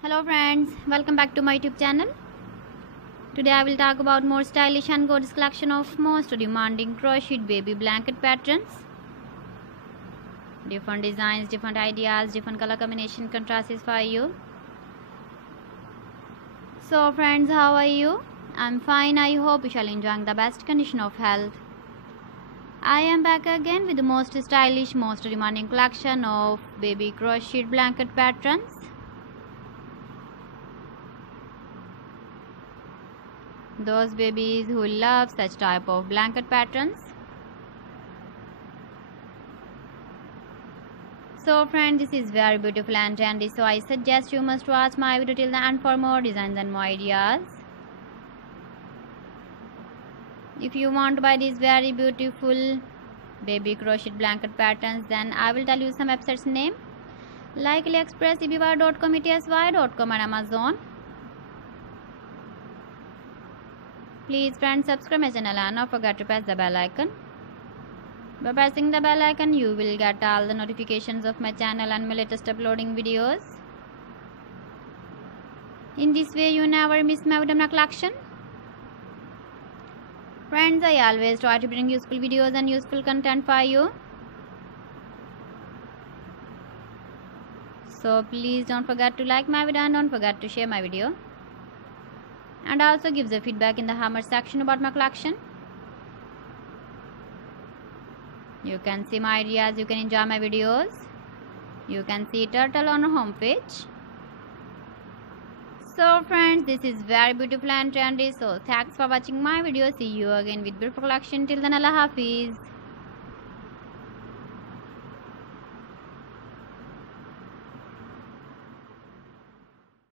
Hello friends, welcome back to my YouTube channel. Today I will talk about more stylish and gorgeous collection of most demanding crocheted baby blanket patterns. Different designs, different ideas, different color combination contrasts for you. So friends, how are you? I'm fine. I hope you shall enjoy the best condition of health. I am back again with the most stylish, most demanding collection of baby crocheted blanket patterns. Those babies who love such type of blanket patterns. So friends, this is very beautiful and trendy, so I suggest you must watch my video till the end for more designs and more ideas. If you want to buy these very beautiful baby crocheted blanket patterns, then I will tell you some websites name like AliExpress, eBay.com, ETSY.com and Amazon. Please friends, subscribe my channel and don't forget to press the bell icon. By pressing the bell icon, you will get all the notifications of my channel and my latest uploading videos. In this way, you never miss my video collection. Friends, I always try to bring useful videos and useful content for you. So please don't forget to like my video and don't forget to share my video. And also give the feedback in the comment section about my collection. You can see my ideas, you can enjoy my videos. You can see turtle on our home page. So friends, this is very beautiful and trendy. So thanks for watching my video. See you again with beautiful collection. Till then, Allah Hafiz.